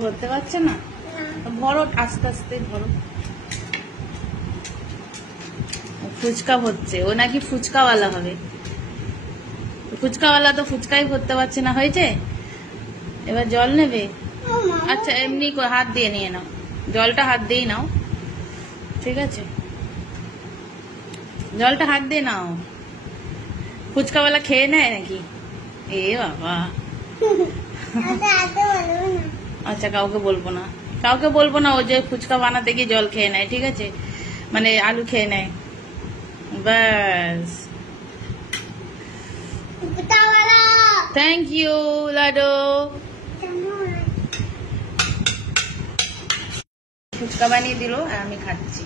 ধরতে পারছে না, ভরো আস্তে আস্তে ভরো। ফুচকা হচ্ছে, ও নাকি ফুচকাওয়ালা হবে। ফুচকাওয়ালা তো ফুচকাই ভরতে পারছে না। হয়েছে, এবার জল নেবে? আচ্ছা এমনি হাত দিয়ে নিয়ে নাও, জলটা হাত দিয়েই নাও, ঠিক আছে? জলটা হাত দিয়ে নাও। ফুচকাওয়ালা খেয়ে নেয় নাকি? এ বাবা। আচ্ছা কাউকে বলবো না, কাউকে বলবো না। ও যে ফুচকা বানাতে গিয়ে জল খেয়ে নেয়, ঠিক আছে? মানে আলু খেয়ে নেয়, ব্যাস। Thank you Lado. ফুচকা বানিয়ে দিল আর আমি খাচ্ছি।